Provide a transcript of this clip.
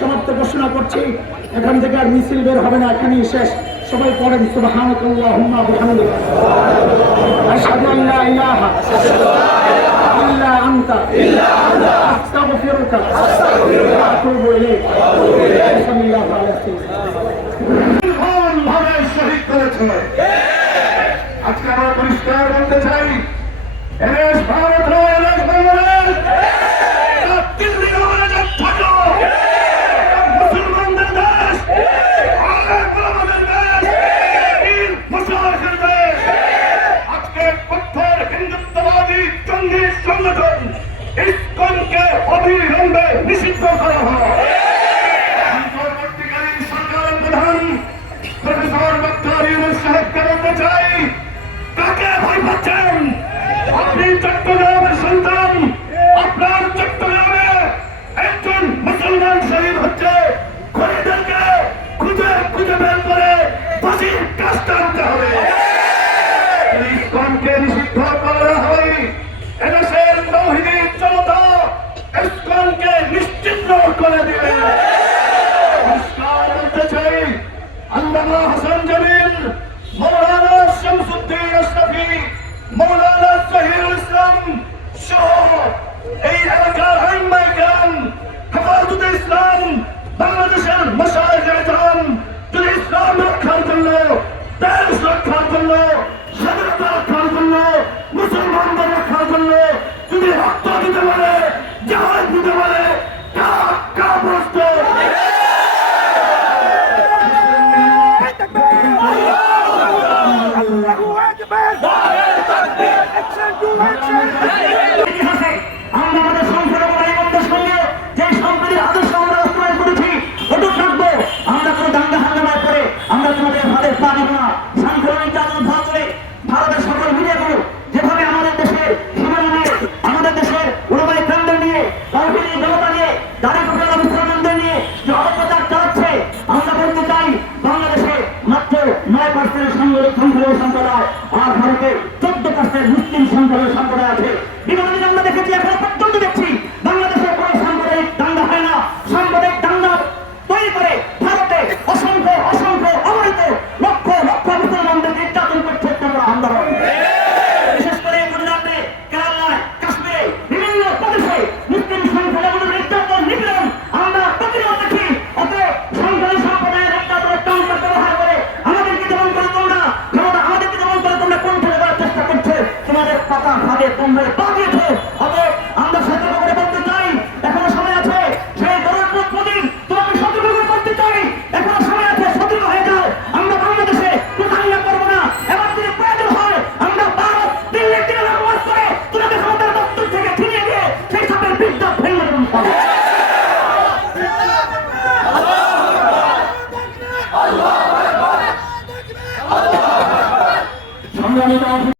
সমাপ্ত ঘোষণা করছি। এখান থেকে আর মিছিল বের হবে না, এখানেই শেষ। সবাই পড়েন সুবহানাকাল্লাহুম্মা ওয়া বিহামদিকা আশহাদু আন লা ইলাহা ইল্লা আনতা আস্তাগফিরুকা ওয়া আতুবু ইলাইক। বিসমিল্লাহির ভাবে শহীদ করেছে। আজকে আমরা পরিষ্কার বলতে চাই, এদেশ ভারত নয়, এদেশ বাংলাদেশ। মুসলমানদের দেশ, আমাদের দেশ, মুসলমানদের দেশ। আজকে কঠোর হিন্দুত্ববাদী জঙ্গি সংগঠন ইসকনকে অবিলম্বে নিষিদ্ধ করা হয়। অন্তর্বর্তীকালীন সরকারের প্রধান প্রফেসর ডক্টর ইউনূস সাহেবকে বলতে চাই, কাকে ভয় পাচ্ছেন? আপনি চট্টগ্রামের সন্তান, আপনার চট্টগ্রামে একজন মুসলমান শহীদ হচ্ছে, খলিদেরকে খুঁজে খুঁজে বের করে ফাঁসির কাজটা আনতে হবে। ইসকনকে নিষিদ্ধ করা হয়, এদেশের তৌহিদি জনতা ইসকনকে নিশ্চিহ্ন করে দিবে। নমস্কার বলতে চাই, আল্লামা হাসান জলিল, মৌলানা শামসুদ্দিন আশরাফি, মৌলানা জহিরুল ইসলাম সহ এই এলাকার আইম্মায়ে কেরাম, হেফাজতে ইসলাম, বাংলাদেশের মাশায়েখে ইকরাম যদি ইসলাম রক্ষার জন্য, দেশ রক্ষার জন্য, স্বাধীনতা রক্ষার জন্য, মুসলমানদের রক্ষার জন্য যদি রক্ত দিতে পারে, জাহাজ দিতে পারে, কারা প্রস্তুত? আমরা আমাদের সংসদের ভাইবোনদের সঙ্গে যে সম্প্রীতির আদর্শ আমরা বাস্তবায়ন করেছি, অটুট রাখবো। আমরা কোনো দাঙ্গা হাঙ্গামার পরে আমরা তোমাদের ভাদের পা দিব না। শান্তির নির্যাতন ভাগ করে ভারতের সকল মিডিয়াগুলো যেভাবে আমাদের দেশের সীমানায়, আমাদের দেশের উলামায়ে কেরামদের নিয়ে, তৌহিদি জনতা নিয়ে, দাড়ি টুপিওয়ালা মুসলমানদের নিয়ে যে অপপ্রচার চালাচ্ছে, আমরা বলতে চাই বাংলাদেশে মাত্র 9% সংখ্যালঘু সম্প্রদায়, আর ভারতে 14% মুসলিম সংখ্যালঘু সম্প্রদায় আছে। বিগত দিনে আমরা দেখেছি, এখনো পর্যন্ত দেখছি বাংলাদেশে কোনো সাম্প্রদায়িক দাঙ্গা হয় না। সাম্প্রদায়িক দাঙ্গা তৈরি করে ভারতে অসংখ্য অসংখ্য অগণিত লক্ষ লক্ষ মুসলমানদের নির্যাতন করছে তোমরা আন্দোলন। বিশেষ করে গুজরাটে, কেরালায়, কাশ্মীরে, বিভিন্ন প্রদেশে মুসলিম সংখ্যালঘুদের নির্যাতন, নিপীড়ন আমরা প্রতিনিয়ত দেখি। অতএব সংখ্যালঘু সম্প্রদায়ের নির্যাতনের টঙ্কা ব্যবহার করে আমাদেরকে যেমন করে তোমরা আমাদেরকে যেমন করে তোমরা কণ্ঠে দেওয়ার চেষ্টা করছে, তোমাদের পাতা ফাঁদে তোমরা পা দিয়েছে। অতএব আমরা সতর্ক করে বলতে চাই, এখনো সময় আছে। সেই গণতন্ত্র প্রতিদিন তোমাকে সতর্ক করে বলতে চাই, এখনো সময় আছে, সতর্ক হয়ে যাও। আমরা বাংলাদেশে কোথাও করবো না। এবার যদি প্রয়োজন হয় আমরা ভারত, দিল্লির দিকে নামাজ করে তোমাকে আমাদের দপ্তর থেকে ফিরিয়ে দিয়ে সেই সাপের বিদ্যা ভেঙে দেবো। সংগ্রামী